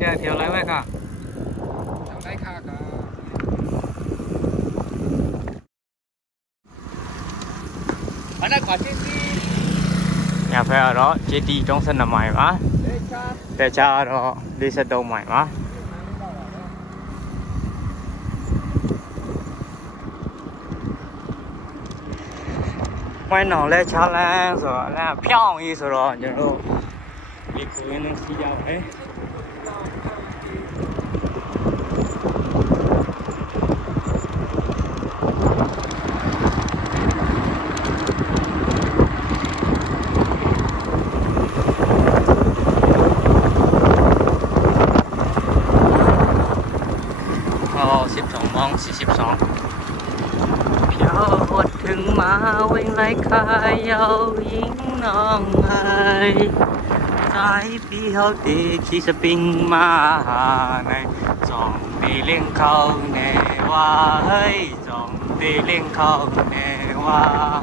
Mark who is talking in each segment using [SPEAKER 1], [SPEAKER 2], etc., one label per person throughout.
[SPEAKER 1] เดี๋ยวเที่ยวไรไว้ค่ะ
[SPEAKER 2] ทำได้ค่ะครับ
[SPEAKER 1] อันนั้นก่อนที่ที่nhà phê ở đó chế đi trong sân là mày mà
[SPEAKER 2] เด็กชา
[SPEAKER 1] để cha ở đó đi xe đầu mày mà mày nó lên cha lên rồi là phiêu ý rồi rồi nhớ đâu Dikkenen siau eh. Oh, 12โมง42อดถึงมาเวงไรคายเอายิงน้องไอ I be healthy She's a pink my night Trong đi lên khâu nè hoa ơi Trong đi lên khâu nè hoa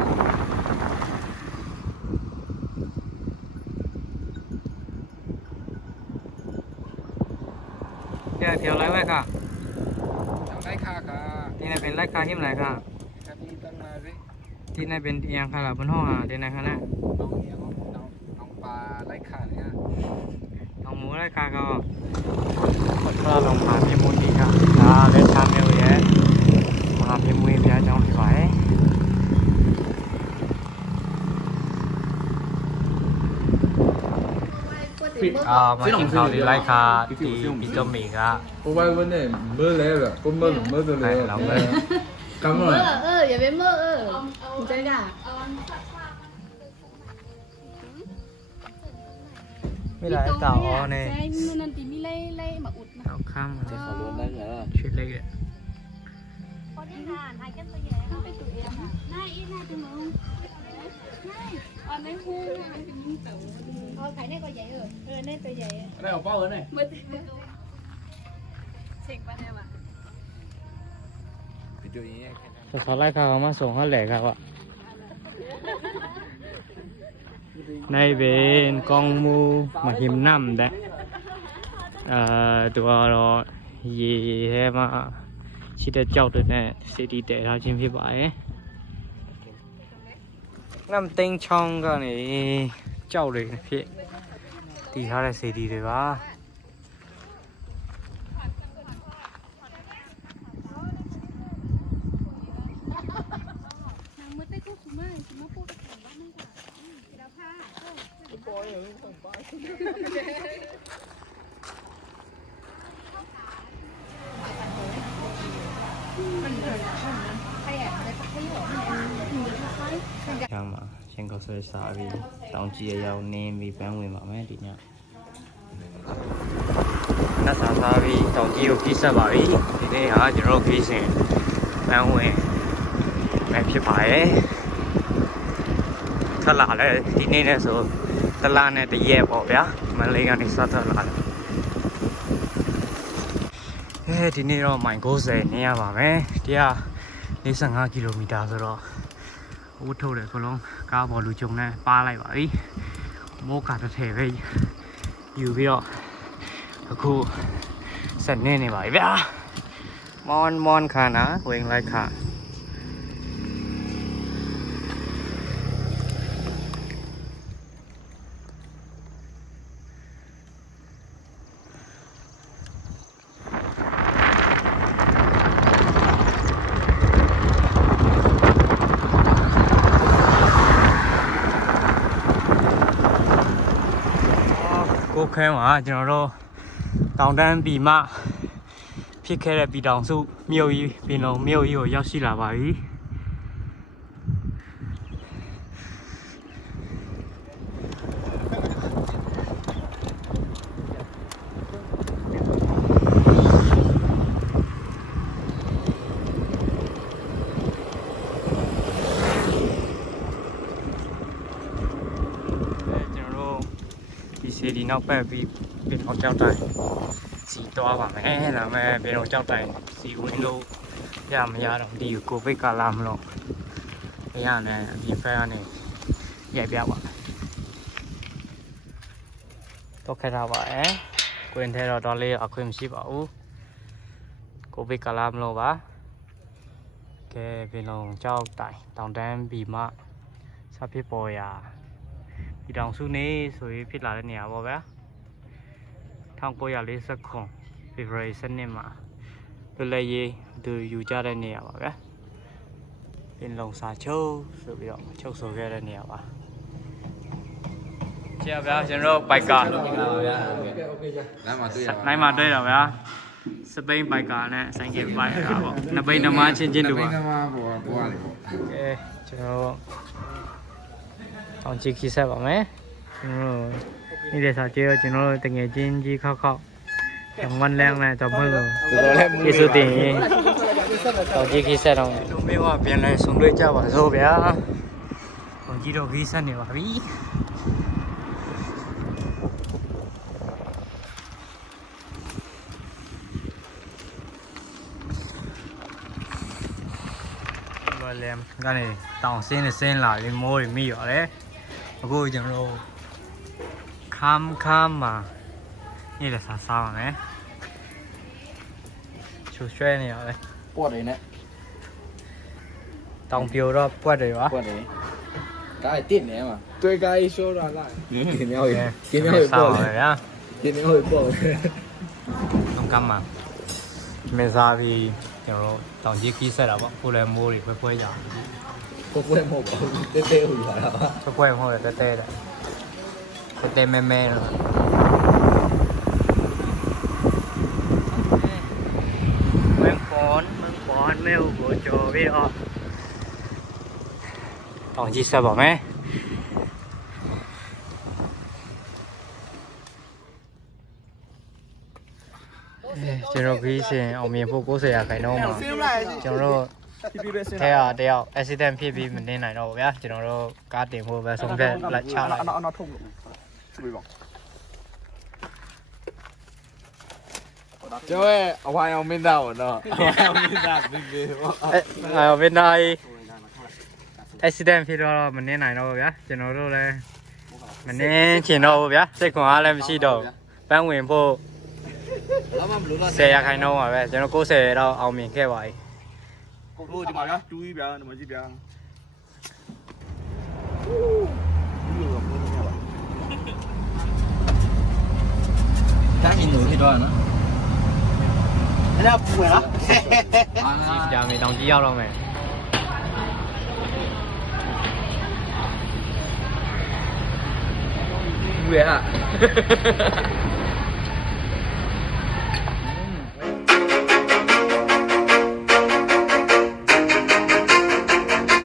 [SPEAKER 1] เดี๋ยวเดี๋ยวไรไว้ค่ะ
[SPEAKER 2] ทำไรค่ะค่ะ
[SPEAKER 1] ที่นี่เป็นไรค่ะที่ไหนค่ะที่นี่เป็นเอียงค่ะหลับนห้องอะที่ไหนคะน่ะ
[SPEAKER 2] น้อเอีย ไล่ขาเนี่ย
[SPEAKER 1] น้องหมูไล่ขาก็ก็ลงมาพิมุนีครับอาเล่นทามเร็วแยะมาพิมุนีเบียจังที่ฟิตอ่ามากินข้าวที่ไล่ขาที่ปิจอมิกะ
[SPEAKER 2] ไว้ยวันนี้เมื่อแล้วก็เมื่อหรื
[SPEAKER 3] อ
[SPEAKER 2] เมื่
[SPEAKER 3] อเลย
[SPEAKER 4] กำลังเออ
[SPEAKER 5] เอออย่า
[SPEAKER 3] ไปเมื่อเออมึงใจด่า
[SPEAKER 1] ไม่ได้เต่าอ๋อเนี่ย
[SPEAKER 3] ใช่มือนันตีมีไล่ไล่มาอุดนะ
[SPEAKER 1] เต่าข้ามเลย
[SPEAKER 2] ขอรวมได้เหรอ
[SPEAKER 1] ชุดเล็กเลย
[SPEAKER 3] เขาได้งานหายกันตัวใหญ่เข้าไปตัวเองค่ะน่าอีน่าจะมึงใช่อันนี้หูมันเป็นยิ่งเต๋อเขาขายในก็ใหญ่เออเออในตัวใหญ่
[SPEAKER 2] ได้เอาเป้าเลยเนี่ย
[SPEAKER 3] มืดเช็คไปได้ปะ
[SPEAKER 2] ไปดูอย่างเงี้ย
[SPEAKER 1] แต่เขาไล่เขามาส่งเขาแหลกครับอะ nay về con mu mà hiểm năm
[SPEAKER 3] đấy à tụi nó gì thế mà chỉ để cho tụi này sẽ đi để ra trên phía bãi năm tên trong cái này cho được phía thì họ lại sẽ đi được ba
[SPEAKER 1] ရမှာရှင်ကောဆွဲစားပြီးတောင်ကြီးရောက်နင်းပြီးပန်းဝင်ပါမယ်ဒီညနတ်စားစားပြီးတောင်ကြီးကိုပြည့်ဆက်ပါပြီဒီနေ့ဟာကျွန်တော်တို့ခီးစဉ်ပန်းဝင်ပဲဖြစ်ပါရဲ့ထွက်လာလဲဒီနေ့နဲ့ဆို တလားနဲ့တရက်ပေါ့ဗျာမန္တလေးကနေစထွက်လာတယ်အဲဒီနေ့တော့မိုင်90နေရပါမယ်တရား45ကီလိုမီတာဆိုတော့ဝှထုတ်တယ်အကလုံးကားပေါ်လူကြုံနဲ့ပါလိုက်ပါပြီမိုးကတစ်ထည်ပဲယူပြီးတော့အခုဆက်နေနေပါပြီဗျာမွန်မွန်ခါနာဝင်လိုက်ခါ ကိုခဲမှာကျွန်တော်တို့တောင်တန်းပြည်မှဖြစ်ခဲ့တဲ့ပြည်တောင်စုမြို့ကြီးပြည်လုံးမြို့ကြီးကိုရောက်ရှိလာပါပြီအဲကျွန်တော်တို့ ဒီစီဒီနောက်ပတ်ပြီးပြည်တော်ကြောက်တိုင်းစီသွားပါမယ်ဒါမဲ့ပြည်တော်ကြောက်တိုင်းစီဝင်လို့ရမရတော့ဒီကိုဗစ်ကာလာမလို့မရနဲ့အပြင်ဖက်ကနေရိုက်ပြပါတော့ခက်တာပါအဲကွင်းထဲတော့တော့လေးအခွင့်မရှိပါဘူးကိုဗစ်ကာလမလို့ပါကဲပြင်လုံးကြောက်တိုင်တောင်တန်းဘီမစဖြစ်ပေါ်ရာ ဒီတောင်စုနေဆိုပြီးဖြစ်လာတဲ့နေရာပေါ့ဗျာ1949 February 7မှာလွတ်လပ်ရေးသူယူကြတဲ့နေရာပါဗျာပင်လုံစာချုပ်ဆိုပြီးတော့ချုပ်ဆိုခဲ့တဲ့နေရာပါကျေဗျာကျွန်တော်ဘိုက်က
[SPEAKER 2] နို
[SPEAKER 4] င်မှာတွေ့ရ
[SPEAKER 1] နိုင်မှာတွေ့တော့ဗျာစပိန်ဘိုက်ကနဲ့ဆိုင်ကယ်ဘိုက်ကပေါ့နှစ်ပိန်သမားချင်းချင်းတူပါ
[SPEAKER 4] နှစ်ပိန်သမားပေါ့ပေါ့လေပေါ့
[SPEAKER 1] ကဲကျွန်တော် တို့တောင်ကြီးခီးဆက်ပါမယ်ကျွန်တော်တို့နေ့စာကျေတော့ကျွန်တော်တို့တငယ်ချင်းကြီးခောက်ခောက်တောင်ဝန်လန်းနဲ့တော့မဟုတ်ဘူး
[SPEAKER 4] တော်တော်လေးမူ
[SPEAKER 1] ကျေးဇူးတင်ရင်တောင်ကြီးခီးဆက်တော့လူမေးว่าပြန်လဲဆုံတွေ့ကြပါစို့ဗျာတောင်ကြီးတော့ခီးဆက်နေပါပြီလော်လမ်ကနေတောင်ဆင်းနေဆင်းလာလေမိုးတွေမိရတယ် အခုကျွန်တော်တို့ခမ်ခမ်မှာနေ့လည်းစားစားပါမယ်ချိုးရွှဲနေရပဲ
[SPEAKER 4] ပွက်တွေနဲ့
[SPEAKER 1] တောင်ပြိုတော့ပွက်တွေပါ
[SPEAKER 4] ပွက်တွေဒါတင်နေမှာ
[SPEAKER 2] တွေ့ကြရေးရှောတာလား
[SPEAKER 4] กินမြောက်ရေกินမြောက်ရေ
[SPEAKER 1] စား
[SPEAKER 4] ပေါ့
[SPEAKER 1] ပါ
[SPEAKER 4] လေ
[SPEAKER 1] ဗျာ
[SPEAKER 4] กินမြောက်ရေပေါ့
[SPEAKER 1] တောင်ကမ်းမှာမင်းစားပြီးကျွန်တော်တို့တောင်ကြီးကြီးဆက်တာပေါ့ကိုလည်းမိုးတွေဖွဲဖွဲကြအောင်
[SPEAKER 4] ก็กล้วยหมกเต้เต้อ
[SPEAKER 1] ยู่แล้วอะชอบกล้วยพวกเต้เต้ๆเนี่ยเต้แม่แม่เนอะเมืองปอนมืงปอนเมืองโบโจวีออกของจีซาบอกไหมเอ้ยเจโรพี่เสียเอาเมียพวกกูเสียไข่นมเหรอโร ဖြစ်
[SPEAKER 2] ပြီးပဲ
[SPEAKER 1] ဆင်းထဲကတယောက် accident ဖြစ်ပြီးမနေနိုင်တော့ဘူးဗျာကျွန်တော်တို့ကားတင်ဖို့ပဲဆုံးဖြတ်လက်ချလိုက်
[SPEAKER 2] အနောက်အနောက်ထုတ်လို့သူ့ပြီးပါကျော်ရဲ့အဝိုင်အောင်မင်းသားပေါ့နော်အဝိုင်အောင်မင်းသားဘီဘီပေါ့
[SPEAKER 1] အဲဝင်းနိုင် accident ဖြစ်တော့မနေနိုင်တော့ဗျာကျွန်တော်တို့လည်းမနေချင်တော့ဗျာစိတ်ခွန်အားလည်းမရှိတော့ပန်းဝင်ဖို့
[SPEAKER 4] ဆ
[SPEAKER 1] ယ်ရခိုင်တော့ပါပဲကျွန်တော်90တော့အောင်မြင်ခဲ့ပါပြီ
[SPEAKER 2] ဟိုဒီမှာဗျာတူးကြီးဗျာဒီမှာကြည့်ဗျာ
[SPEAKER 4] တန်းရင်လို့ဖြစ်တော့နော်
[SPEAKER 2] အဲ့ဒါပူရလား
[SPEAKER 1] ကြာမေတောင်ကြီးရောက်တော့မယ်
[SPEAKER 4] ပူရ